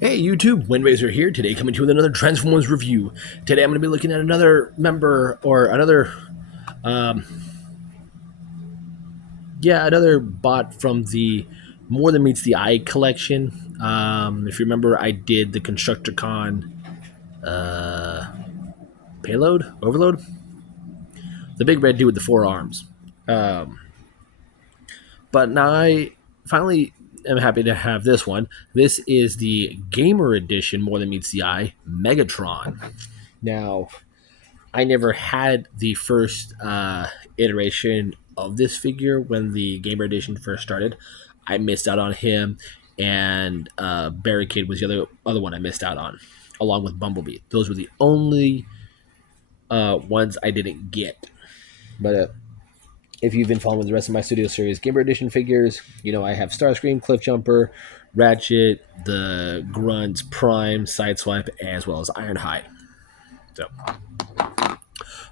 Hey YouTube, Windraiser here, today coming to you with another Transformers review. Today I'm going to be looking at another member, or um, another bot from the More Than Meets the Eye collection. If you remember, I did the Constructicon payload, overload? The big red dude with the four arms. Um, but now I finally am happy to have this one. This is the Gamer Edition More Than Meets the Eye, Megatron. Now, I never had the first iteration of this figure when the Gamer Edition first started. I missed out on him, and Barricade was the other one I missed out on, along with Bumblebee. Those were the only ones I didn't get. But if you've been following the rest of my Studio Series Gamer Edition figures, you know I have Starscream, Cliffjumper, Ratchet, the Grunts, Prime, Sideswipe, as well as Ironhide. So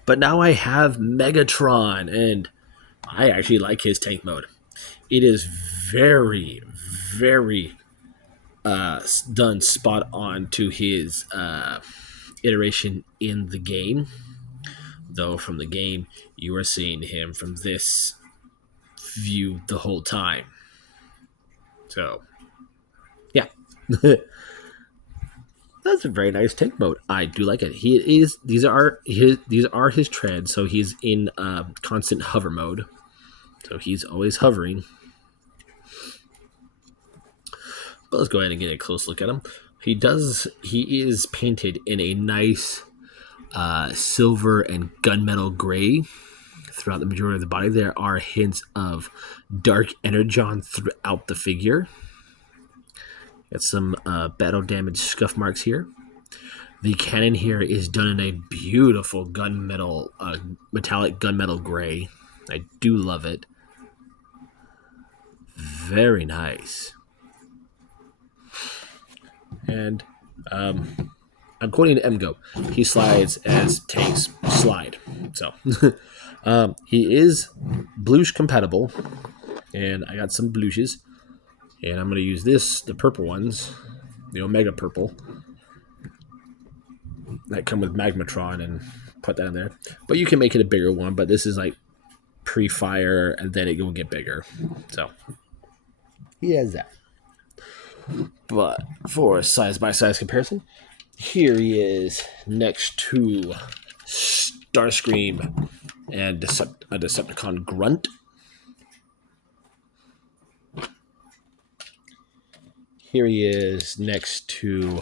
but now I have Megatron, and I actually like his tank mode. It is very, very done spot on to his iteration in the game. Though from the game, you are seeing him from this view the whole time. So, yeah. That's a very nice tank mode. I do like it. These are his treads, so he's in constant hover mode. So he's always hovering. But let's go ahead and get a close look at him. He is painted in a nice silver and gunmetal gray throughout the majority of the body. There are hints of dark energon throughout the figure. Got some battle damage scuff marks here. The cannon here is done in a beautiful gunmetal, metallic gunmetal gray. I do love it. Very nice. And I'm quoting MGO. He slides as tanks slide. So he is Blush compatible, and I got some Blushes. And I'm going to use the purple ones, the Omega purple, that come with Magmatron, and put that in there. But you can make it a bigger one, but this is like pre-fire, and then it will get bigger. So he has that. But for a size-by-size comparison, here he is next to Starscream and a Decepticon Grunt. Here he is next to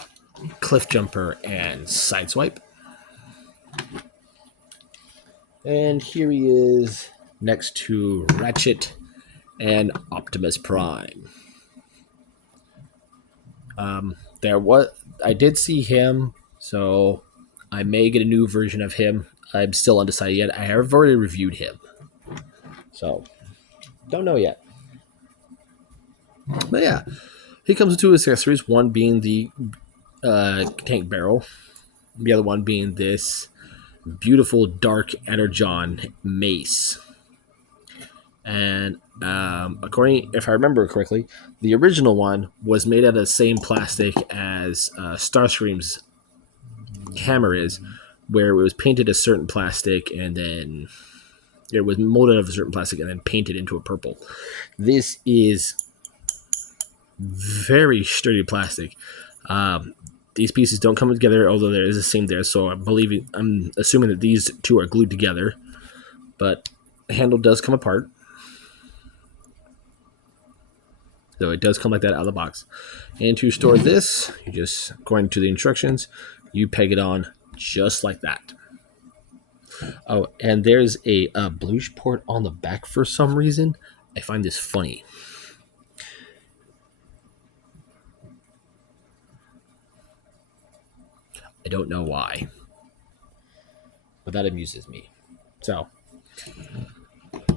Cliffjumper and Sideswipe. And here he is next to Ratchet and Optimus Prime. I did see him, so I may get a new version of him. I'm still undecided yet. I have already reviewed him, so don't know yet. But yeah, he comes with two accessories. One being the tank barrel, the other one being this beautiful dark energon mace. And if I remember correctly, the original one was made out of the same plastic as Starscream's hammer is, where it was painted a certain plastic, and then it was molded of a certain plastic and then painted into a purple. This is very sturdy plastic. These pieces don't come together, although there is a seam there, so I'm assuming that these two are glued together, but the handle does come apart. So it does come like that out of the box. And to store this, you just, according to the instructions, you peg it on just like that. Oh, and there's a Blush port on the back for some reason. I find this funny. I don't know why, but that amuses me. So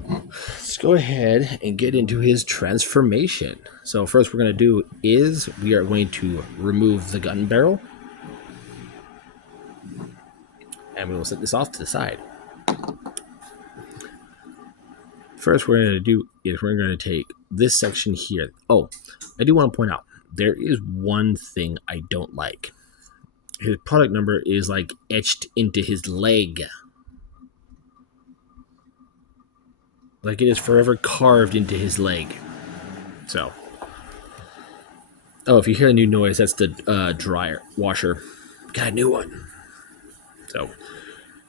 let's go ahead and get into his transformation. So first we're going to do is we are going to remove the gun barrel, and we will set this off to the side. First we're going to do is we're going to take this section here. Oh, I do want to point out, there is one thing I don't like. His product number is like etched into his leg. Like it is forever carved into his leg. So. Oh, if you hear a new noise, that's the dryer washer. Got a new one. So,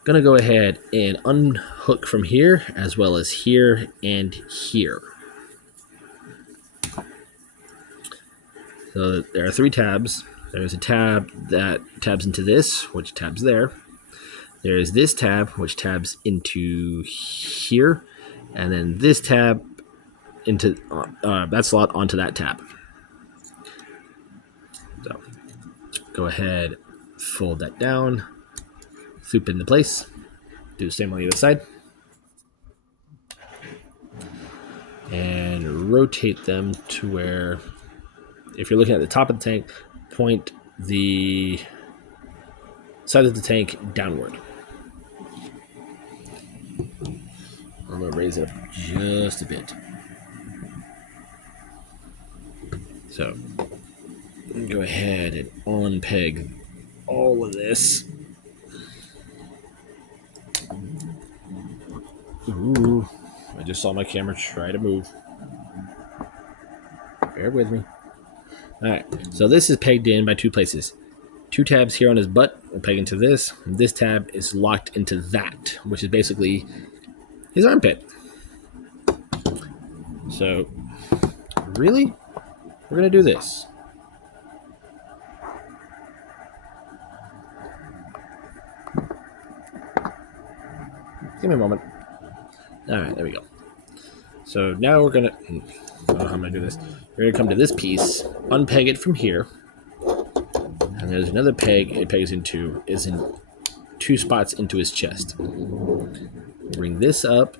gonna go ahead and unhook from here, as well as here and here. So there are 3 tabs. There's a tab that tabs into this, which tabs there. There is this tab, which tabs into here, and then this tab into that slot onto that tab. So go ahead, fold that down, flip it into place. Do the same on the other side. And rotate them to where, if you're looking at the top of the tank, point the side of the tank downward. I'm going to raise it up just a bit. So, go ahead and on-peg all of this. Ooh, I just saw my camera try to move. Bear with me. Alright, so this is pegged in by 2 places. 2 tabs here on his butt are pegged into this. This tab is locked into that, which is basically his armpit. So, really? We're going to do this. Give me a moment. Alright, there we go. So now we're going to... I don't know how I'm going to do this. We're going to come to this piece, unpeg it from here. And there's another peg it pegs into, is in 2 spots into his chest. Bring this up,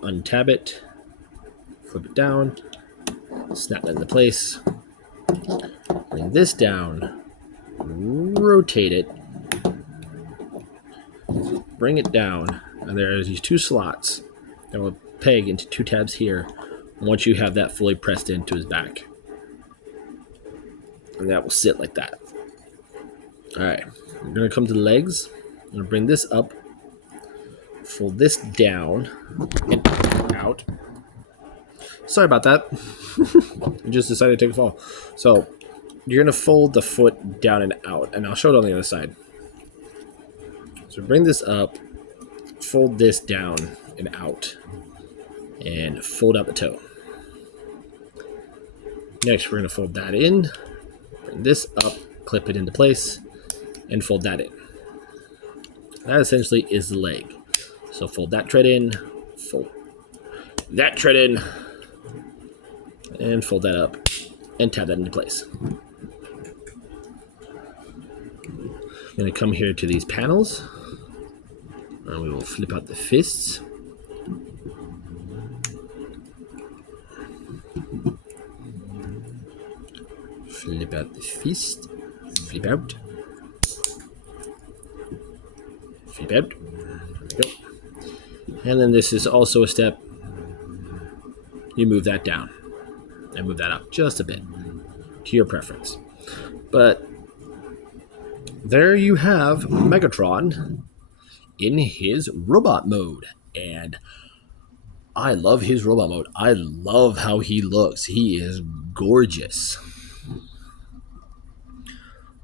untab it, flip it down, snap that into place. Bring this down, rotate it, bring it down, and there's these 2 slots that will peg into 2 tabs here once you have that fully pressed into his back. And that will sit like that. Alright, we're going to come to the legs. I'm going to bring this up, fold this down, and out. Sorry about that. I just decided to take a fall. So, you're going to fold the foot down and out, and I'll show it on the other side. So bring this up, fold this down and out, and fold out the toe. Next, we're going to fold that in, bring this up, clip it into place, and fold that in. That essentially is the leg. So fold that tread in, fold that tread in, and fold that up, and tab that into place. I'm going to come here to these panels, and we will flip out the fists. Flip out the fist, flip out, flip out. There we go. And then this is also a step. You move that down and move that up just a bit to your preference. But there you have Megatron in his robot mode. And I love his robot mode. I love how he looks. He is gorgeous.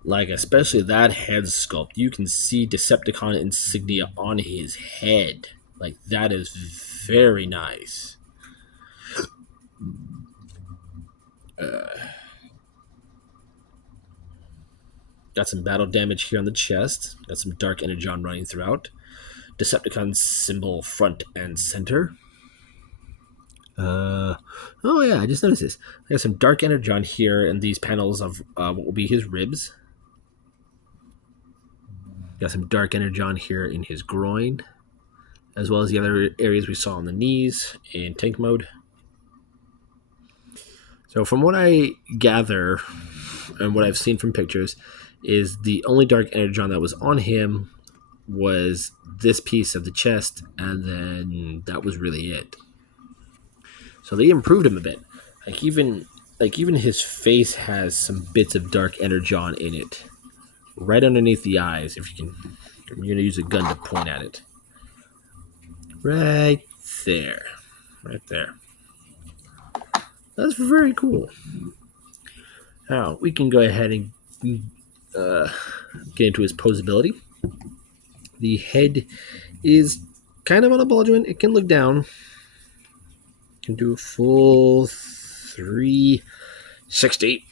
Like, especially that head sculpt. You can see Decepticon insignia on his head. Like, that is very nice. Got some battle damage here on the chest. Got some Dark Energon running throughout. Decepticon symbol front and center. Oh yeah, I just noticed this. I got some Dark Energon here in these panels of what will be his ribs. Got some Dark Energon here in his groin, as well as the other areas we saw on the knees in tank mode. So from what I gather and what I've seen from pictures, is the only Dark Energon that was on him was this piece of the chest, and then that was really it. So they improved him a bit. Like, even like even his face has some bits of dark energon in it, right underneath the eyes. If you can, you're gonna use a gun to point at it. Right there, right there. That's very cool. Now we can go ahead and get into his posability. The head is kind of on a ball joint. It can look down. It can do a full 360.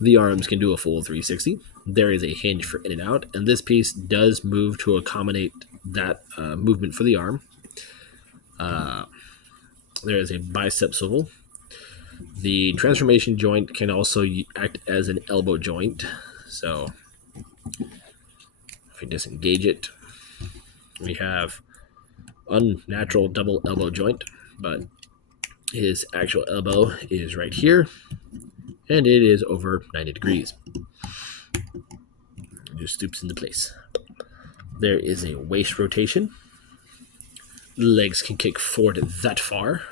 The arms can do a full 360. There is a hinge for in and out, and this piece does move to accommodate that movement for the arm. There is a bicep swivel. The transformation joint can also act as an elbow joint. So if we disengage it, we have unnatural double elbow joint, but his actual elbow is right here, and it is over 90 degrees. It just stoops into place. There is a waist rotation. Legs can kick forward that far,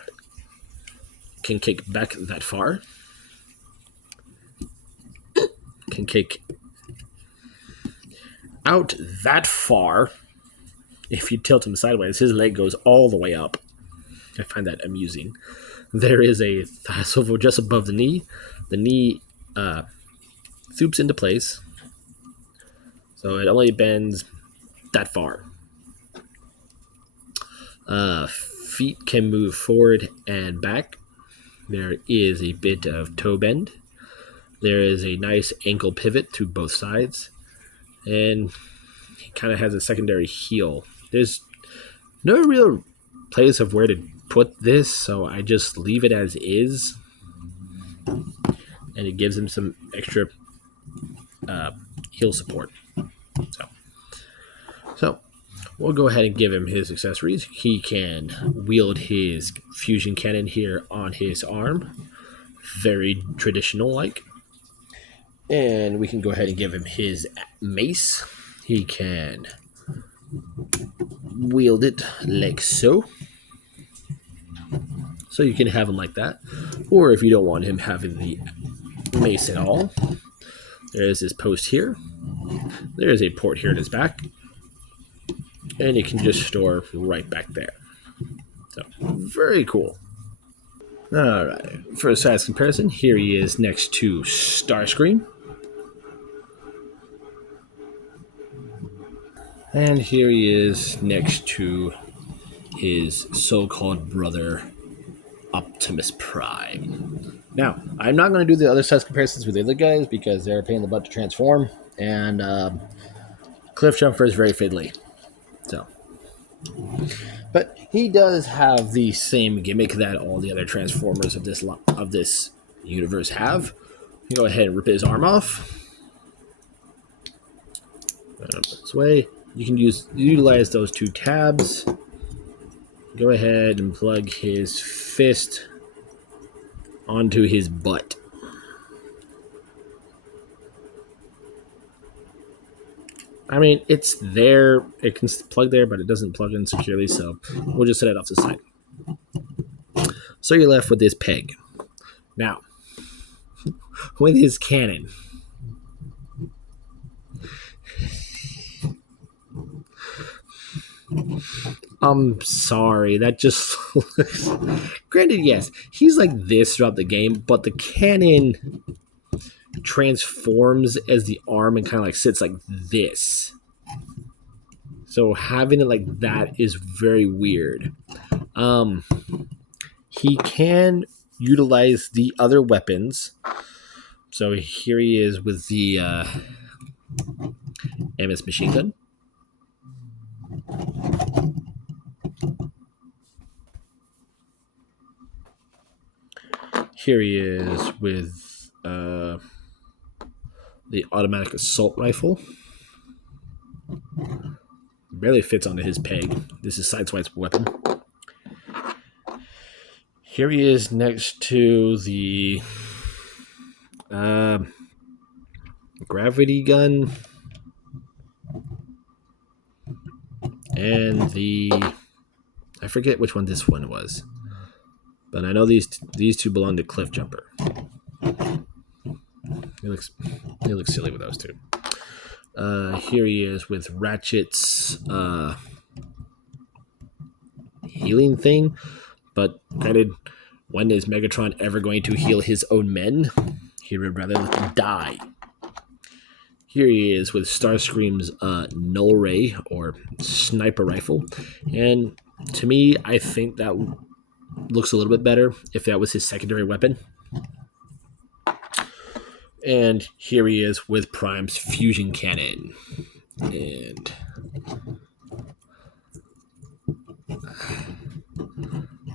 can kick back that far, can kick out that far. If you tilt him sideways, his leg goes all the way up. I find that amusing. There is a thigh swivel just above the knee. The knee swoops into place, so it only bends that far. Feet can move forward and back. There is a bit of toe bend. There is a nice ankle pivot to both sides, and he kind of has a secondary heel. There's no real place of where to put this, so I just leave it as is, and it gives him some extra heel support. So we'll go ahead and give him his accessories. He can wield his fusion cannon here on his arm, very traditional like. And we can go ahead and give him his mace. He can wield it like so. So you can have him like that. Or if you don't want him having the mace at all, there is this post here. There is a port here in his back. And it can just store right back there. So, very cool. Alright, for a size comparison, here he is next to Starscream. And here he is next to his so-called brother, Optimus Prime. Now, I'm not going to do the other size comparisons with the other guys because they're a pain in the butt to transform, and Cliff Jumper is very fiddly. So, but he does have the same gimmick that all the other Transformers of this universe have. You go ahead and rip his arm off. This way, you can utilize those two tabs. Go ahead and plug his fist onto his butt. I mean, it's there. It can plug there, but it doesn't plug in securely, so we'll just set it off to the side. So you're left with this peg. Now, with his cannon. I'm sorry, that just looks... Granted, yes, he's like this throughout the game, but the cannon transforms as the arm and kind of like sits like this. So having it like that is very weird. He can utilize the other weapons. So here he is with the MS machine gun. Here he is with the automatic assault rifle. Barely fits onto his peg. This is Sideswipe's weapon. Here he is next to the gravity gun and the... I forget which one this one was. But I know these two belong to Cliff Jumper. He looks silly with those two. Here he is with Ratchet's healing thing. But granted, when is Megatron ever going to heal his own men? He would rather let them die. Here he is with Starscream's Null Ray, or Sniper Rifle. And to me, I think that looks a little bit better if that was his secondary weapon. And here he is with Prime's Fusion Cannon. And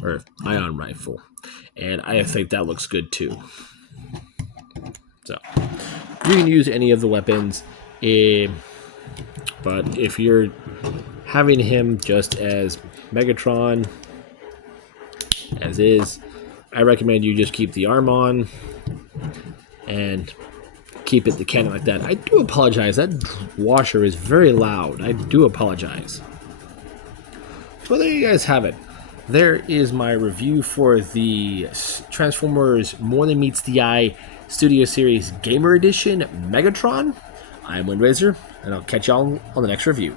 or Ion Rifle. And I think that looks good too. So you can use any of the weapons, but if you're having him just as Megatron as is, I recommend you just keep the arm on and keep it the cannon like that. I do apologize, that washer is very loud. I do apologize. So there you guys have it. There is my review for the Transformers More Than Meets the Eye Studio Series Gamer Edition Megatron. I'm Windrazor, and I'll catch y'all on the next review.